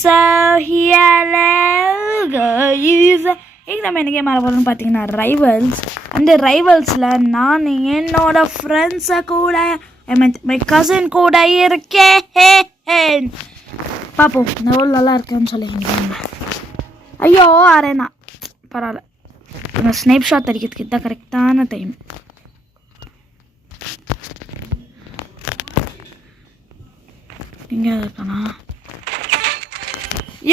So hello guys. இன்னைக்கு நம்ம என்ன கேம் ஆட போறோம்னு பார்த்தீங்கன்னா ரைவல்ஸ். அந்த ரைவல்ஸில் நான் என்னோட ஃப்ரெண்ட்ஸை கூட மை கசின் கூட இருக்கேன். பார்ப்போம் எவ்வளோ நல்லா இருக்குன்னு சொல்லியிருக்கீங்க. ஐயோ அரேனா பரவாயில்ல. இந்த ஸ்னைப் ஷாட் அடிக்கிறதுக்கு இதுதான் கரெக்டான டைம். எங்கே இருக்கானா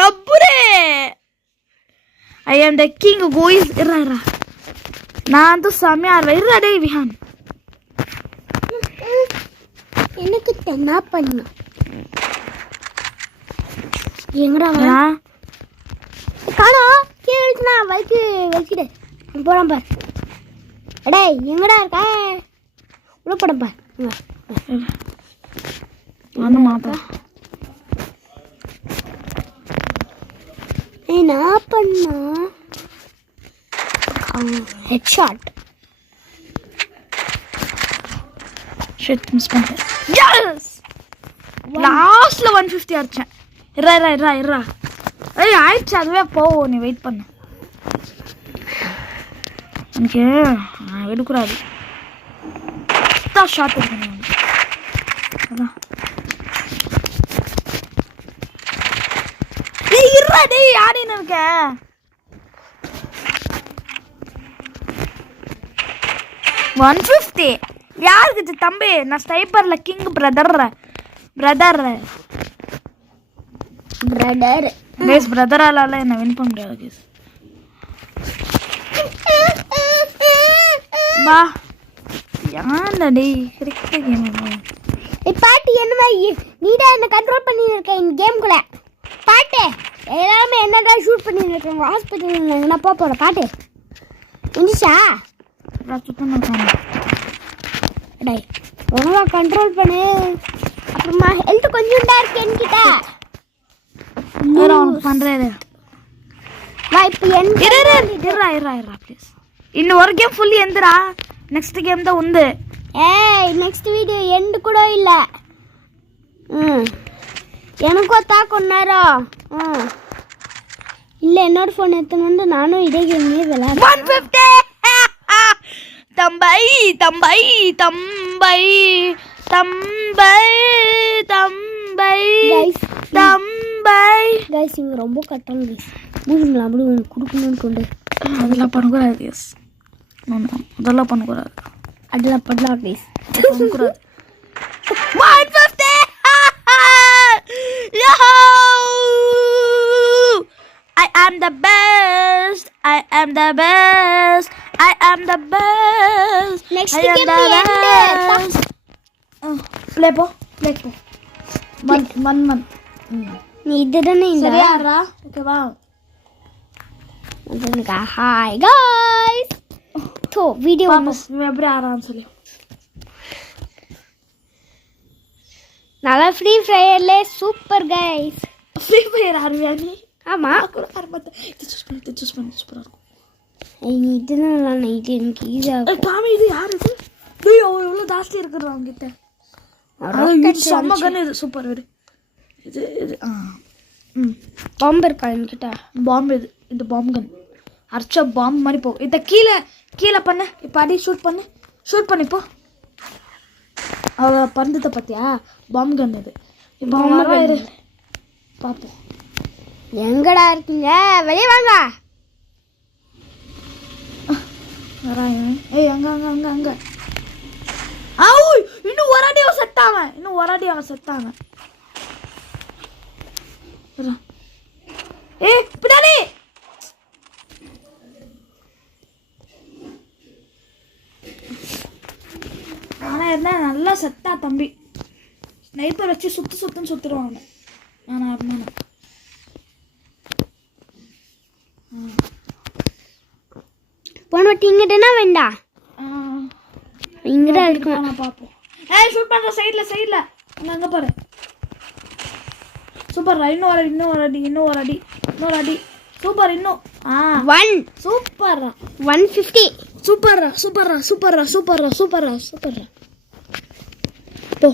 எப்படே ஐ ஆம் த கிங் கோயிஸ். இருறா நான் வந்து செம்மையா இருறா டே விஹான். எனக்கு என்ன பண்ண எங்கடா காணா கேளுச்சுனா வலிக்கிடு போறான் பார். டேய் எங்கடா இருக்க உள்ள போறேன் பார். வந்து மாத்தா என்ன பண்ணா ஹெட்ஷாட் ஷிட் மிஸ் பண்ணிட்டேன். எஸ் லாஸ்ட்ல 150 அடிச்சேன். இருறா ஏய் ஆயிடுச்சு அதுவே போவோம். நீ வெயிட் பண்ணு. எனக்கு எடுக்கூடாது ஷார்ட் இருக்கணும். அதான் இருறா டேய் ஆடின்னு இருக்க. $150 யாருக்கு தம்பி? நான் ஸ்னைப்பர்ல கிங் பிரதர் கேஸ் பிரதரால என்ன வின் பண்ண முடியாது கேஸ். வா யாண்டா டேய் கரெக்டா கேம். பாட்டு என்னமா நீடா என்ன கண்ட்ரோல் பண்ணி இருக்க இந்த கேம்குள்ள. பாட்டு எல்லாமே என்னடா ஷூட் பண்ணி இருக்காங்க. ஹாஸ்பிட்டல் எங்கனா போற பாட்டு இந்துச்சா சுத்தமா இருக்காங்க. டேய் ஒழுங்கா கண்ட்ரோல் பண்ணு. அப்புறமா ஹெல்த் கொஞ்சம்டா இருக்கு என்கிட்ட. பண்றேன் வா இப்போ இருறா ப்ளீஸ். இன்னும் ஒரு கேம் ஃபுல்லி எந்திரா. நெக்ஸ்ட் கேம் தான் உண்டு. ஏய் நெக்ஸ்ட் வீடியோ எண்ட் கூட இல்ல. எனக்கும் தான் கொஞ்ச நேரம் இல்ல என்னோட ஃபோன் எடுத்துன்னு நானும் இதே கேமே விளையாடுறேன். 150 தம்பை தம்பை தம்பை தம்பை தம்பை தம்பை गाइस இவங்க ரொம்ப கட்டங்க गाइस. மூணுங்களா அப்படி குடுக்கணும்னு கொண்டு அதெல்லாம் பண்ணக்கூடாது கேஸ். அதெல்லாம் பண்ணக்கூடாது. அதெல்லாம் பண்ணலாம் गाइस பண்ணக்கூடாது. 150 yo I am the best. Next game end. Play po. One. நீ இதுதானே இந்த சரியாரா? ஓகே வா. அதுங்க ஹாய் गाइस. तो வீடியோ வாபஸ் எப்படி ஆறான்னு சொல்லி. நல்லா ஃப்ரீ ஃபயர்ல சூப்பர் गाइस. ஃப்ரீ ஃபயர் ஆடுவியா நீ? ஆமா கூட ஆரம்பத்தை சூஸ் பண்ணி சூப்பரா இருக்கும். நீ இதுனால நைட் எனக்கு ஈஸியா காமி இது யார் இது? ஐயோ எவ்வளவு ஜாஸ்தி இருக்குறா அவங்க கிட்ட. இது செம்ம கன். இது சூப்பர் வீடு. இது பாம்பு இருக்கா என்கிட்ட? பாம்பு இது. இந்த பாம்பு கன் அர்ச்சா பாம்பு மாதிரி போ. இத கீழே பண்ணு. இப்போ அடி ஷூட் பண்ணி போ. அவ பறந்துட்ட பாத்தியா? பாம்பு கன் இது. பாம்பு இரு பாப்போம். எங்கடா இருக்கீங்க? வெளிய வாங்க. வராங்க. ஏய் அங்க ஆய் இன்னும் ஒரு அடி அவன் செத்தாங்க. ஏய் பின்னாடி ஆனா இருந்தா நல்லா செத்தா தம்பி. ஸ்னைப்பர் வச்சு சுத்துன்னு சுத்துருவாங்க. நானா போன வாட்டி இங்கிட்டனா வேண்டாம் இங்கடா இருக்கு. நான் பாப்போம். ஏய் ஷூட் பண்ற சைடுல அங்க பாரு. சூப்பர். இன்னொரு அடி சூப்பர். இன்னும் 1 சூப்பர் 150 சூப்பர் போ.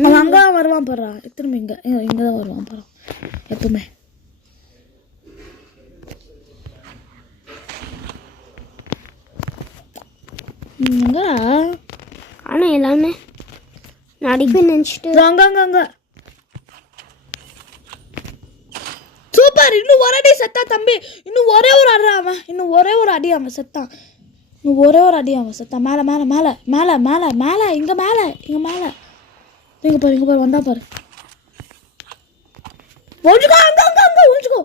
அவன் அங்கே வருவான் போடுறான் திரும்ப இங்கே இங்கே தான் வருவான் போகிறான் எப்பவுமே. எங்கடா ஆனால் எல்லாமே நான் அடிப்பேன் நினச்சிட்டு அங்கே அங்கே அங்கே சூப்பர். இன்னும் ஒரு அடி செத்தா தம்பி. இன்னும் ஒரே ஒரு அடி அவன். இன்னும் ஒரே ஒரு அடி அவன் செத்தான். இன்னும் ஒரே ஒரு அடி அவன் செத்தான். மேலே மேலே மேலே மேலே மேலே மேலே இங்கே மேலே இங்கே மேலே இங்கே பாரு வந்தா பாரு. ஒழிச்சுக்கோ அங்கே அங்கே அங்கே ஒழிச்சுக்கோ.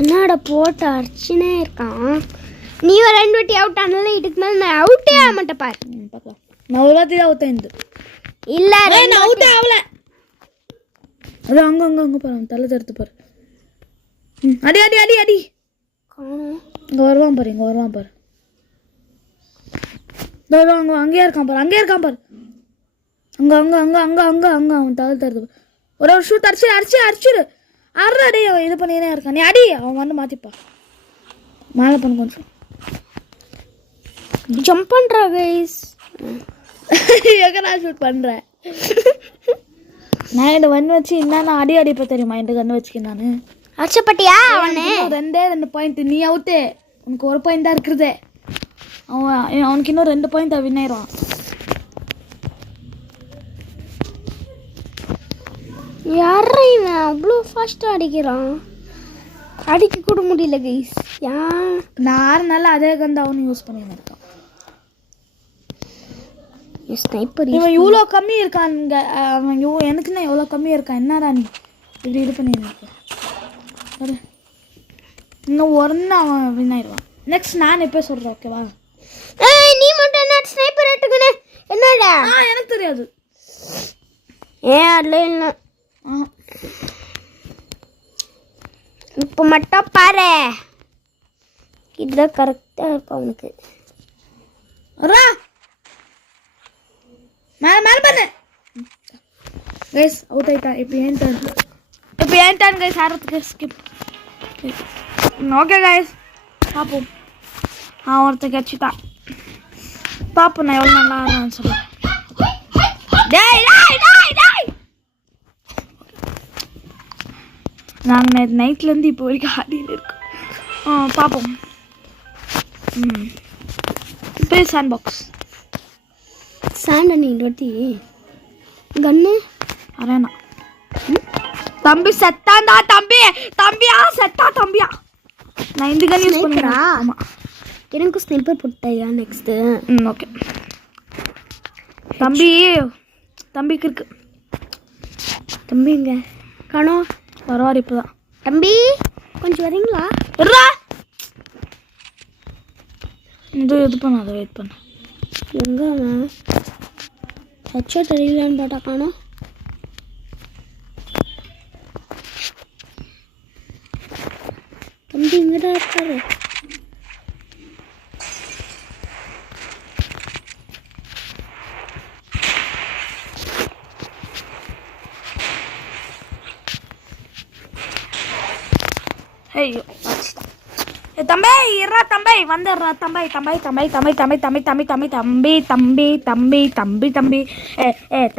என்னோட போட்டு அடிச்சுனே இருக்கான். நீ ஒரு 2 வாட்டி அவுட் ஆனாலும் இதுக்கு மேலே நான் அவுட்டே ஆக மாட்டேன் பாரு. பார்க்கலாம். நான் ஒரு வாட்டி தான் அவுத்தேன் இந்த இல்லை நான் அவுட்டே ஆகல. அது அங்கே அங்கே அங்கே பாரு தலை தடுத்து பாரு. அடி அடி அடி அடி. இங்கே வருவான் பாரு இங்கே வருவான் பாரு. அங்கே அங்கேயே இருக்கான் பாரு அங்கேயே இருக்கான் பாரு. அங்கே அங்கே அங்கே அங்கே அங்கே அங்கே அவன் தலை தடுத்து பாரு. ஒரு ஷூட் அடிச்சிடு. அடி அவன் இது பண்ணினே இருக்கான். நீ அடி அவன் வந்து மாற்றிப்பா. மேலே பண்ணு கொஞ்சம் ஜம்ப் பண்ணுறா கைஸ். எங்கே ஷூட் பண்ணுறேன். நான் இந்த கன்று வச்சு என்னென்ன அடி அடிப்பேன் தெரியுமா? இந்த கன்று வச்சுக்க நான் அச்சப்பட்டியா அவனே 2 பாயிண்ட். நீ அவுட்டு உனக்கு 1 பாயிண்ட் தான் இருக்குதே. அவனுக்கு இன்னும் 2 பாயிண்ட் வின் ஆயிடுவான். யாரா இவன் அவ்வளோ ஃபாஸ்ட்டாக அடிக்கிறான்? அடிக்க கூட முடியல கைஸ். நான் நல்லா அதே கந்து அவனு யூஸ் பண்ணின்னு இருக்கான். ஸ்னைப்பர் இவன் இவ்வளோ கம்மி இருக்கான். அவன் எனக்குன்னா எவ்வளோ கம்மியாக இருக்கான். என்னடா நீ இப்படி இது பண்ணின்னு இருக்க? இன்னும் ஒன்று அவன் வின் ஆயிடுவான். நெக்ஸ்ட் நான் எப்போ சொல்கிறேன் ஓகேவா? நீ மட்டும் என்ன ஸ்னைப்பர் எடுத்துக்கணே என்னடா? எனக்கு தெரியாது. ஏன் அதில் இல்லை. இப்போ மட்டும் பாரு. இதுதான் கரெக்டாக இருக்கும் அவனுக்கு. மேலே பண்ணு கைஸ். அவுட் ஆயிட்டான். இப்போ ஏன் டர்ன் கைஸ். ஆடுறதுக்கு ஸ்கிப். ஓகே கைஸ் பார்ப்போம். ஒருத்தர் கட்சிட்டான். பார்ப்போம் நான் எவ்வளோ நல்லா ஆடுறான்னு சொல்ல. நாங்கள் நேற்று நைட்லேருந்து இப்போ வரைக்கும் ஆடின்னு இருக்கோம். பார்ப்போம். இப்போ சாண்ட் பாக்ஸ் சாண்டை நீ ரொட்டி கண்ணு அரேனா. தம்பி செத்தாண்டா. தம்பியா செத்தா தம்பியா. நான் இந்த கன் யூஸ் பண்ணுறேன். ஆமாம் எனக்கு ஸ்னைப்பர் போட்டாயா நெக்ஸ்ட்டு. ஓகே தம்பிக்கு இருக்கு. தம்பி இங்கே காணோம். பரவாயில்ல இப்போ தான். தம்பி கொஞ்சம் வரீங்களா? இது பண்ணாத வெயிட் பண்ண. எங்கே ஹெட்ஷாட் அடிக்கலான்னு பார்த்தா காணோம். தம்பி இங்கே தான் இருக்காரு. ஐயோ தம்பி இருறா தம்பி வந்துடுறா தம்பி தம்பி தம்பி தம்பி தம்பி தம்பி தம்பி தம்பி தம்பி தம்பி தம்பி தம்பி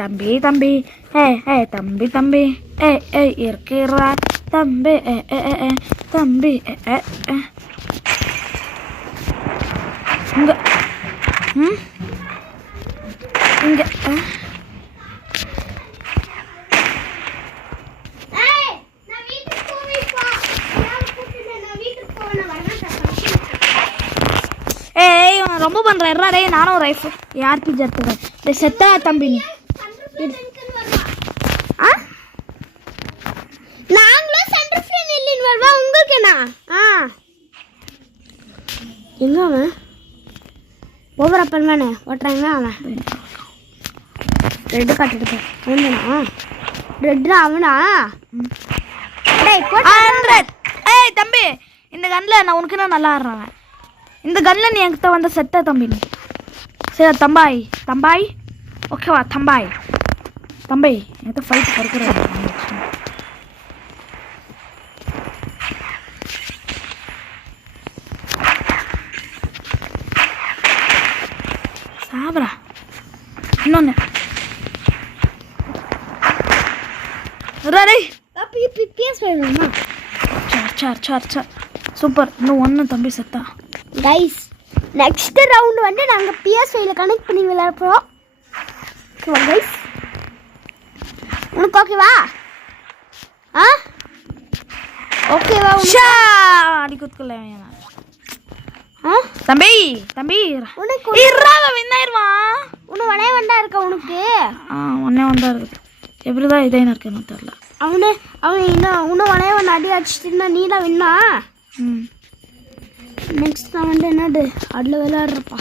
தம்பி தம்பி தம்பி தம்பி தம்பி இருக்கிறா தம்பி தம்பி இங்க இங்க ரொம்ப பண்ணுறேன். டேய் நானும் ரைஃப் யாருக்கு எடுத்துக்கிறேன். டேய் செத்தா தம்பி நீ. நாங்களும் சென்டர் ஃப்ரேம் இல்லைன்னு வருவா உங்களுக்கு என்ன? எங்க அவன் ஓவர் அப்பன் தானே ஓட்டுறாங்க. அவன் ரெட்டு காட்டுட்டு அவனா ரெட்டு அவனா. தம்பி இந்த கன்னில் நான் உனக்கு நான் நல்லா ஆடுறேன். இந்த கன்னில் நீ என்கிட்ட வந்த செத்த தம்பி நீ. சரி தம்பாய் ஓகேவா? தம்பி என்கிட்ட ஃபைட் பறக்குறேன். சாப்பிட்றா இன்னொன்று ரெடி. பிஎஸ் வேணுமா? Sir super. இன்னும் ஒன்று தம்பி செத்தா. கைஸ் நெக்ஸ்ட் ரவுண்ட் வந்து நாங்கள் பிஎஸ்5ல கனெக்ட் பண்ணி விளையாட போகிறோம். கைஸ் உனக்கு ஓகேவா? ஆ ஓகேவா? அடி குத்துக்கல தம்பி உனக்கு வின் ஆயிடுவான். உனக்கு வளைய வண்டா இருக்கா உனக்கு? ஒன்னே வந்தா இருக்குது. எப்படிதான் இதே இருக்குன்னு தெரியல. அவன் இன்னும் வளைய வண்டா அடி அடிச்சுட்டுன்னா நீ தான் வின்னா. நெக்ஸ்ட் நான் வந்து என்னது அதில் விளையாடுறப்பா.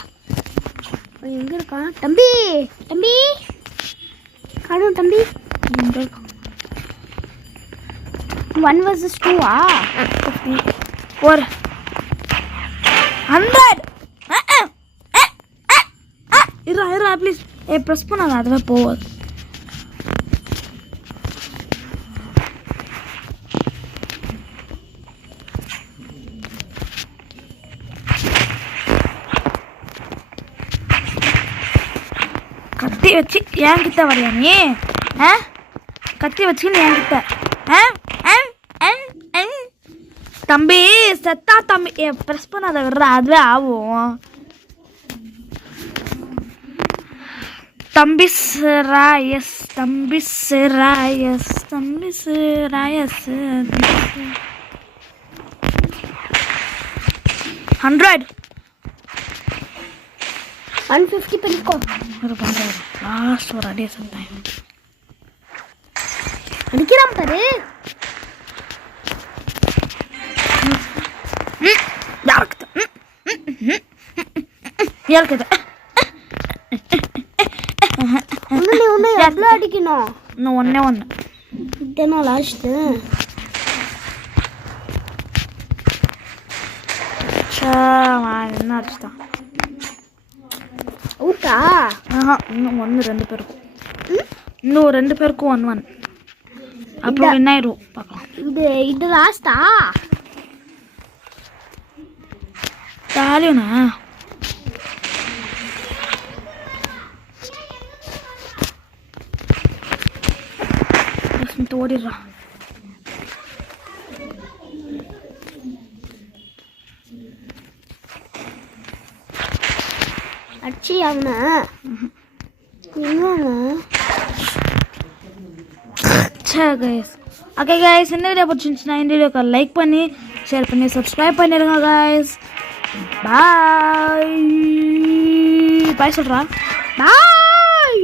அவன் எங்கே இருக்கான்? தம்பி காணும் தம்பி. 1 vs 2 ஒரு 100. இருடா ப்ளீஸ். ப்ரெஸ் பண்ணாத, அதுவே போவாது. கத்தி வச்சு என்கிட்ட வரையா நீ? கத்தி வச்சுன்னு என்கிட்ட தம்பி செத்தா தம்பி. ப்ரெஸ் பண்ணாத விடுறா, அதுவே ஆகும். தம்பி சிராயஸ் 100 150 பண்ணிக்கோ. லாஸ்ட் ஒரு அடியே சொல்லிட்டேன். அடிக்கிறான் பாரு. யாருக்கு எவ்வளோ அடிக்கணும்? இன்னும் ஒன்று இதுனா லாஸ்ட்டு. என்ன அடிச்சுட்டான்? ஊட்டா? இன்னும் 1 2 பேருக்கும். இன்னும் 2 பேருக்கும் 1 அப்புறம் என்ன ஆயிரும் பார்க்கலாம். இது லாஸ்டா? தாலியோண்ணா ஓடிடுறான். அச்சி அவனா ஓகே கைஸ், இந்த வீடியோ பிடிச்சிருந்துச்சுன்னா இந்த வீடியோக்கு லைக் பண்ணி ஷேர் பண்ணி சப்ஸ்கிரைப் பண்ணிடுங்க கைஸ். பாய் சொல்கிறான். பாய்.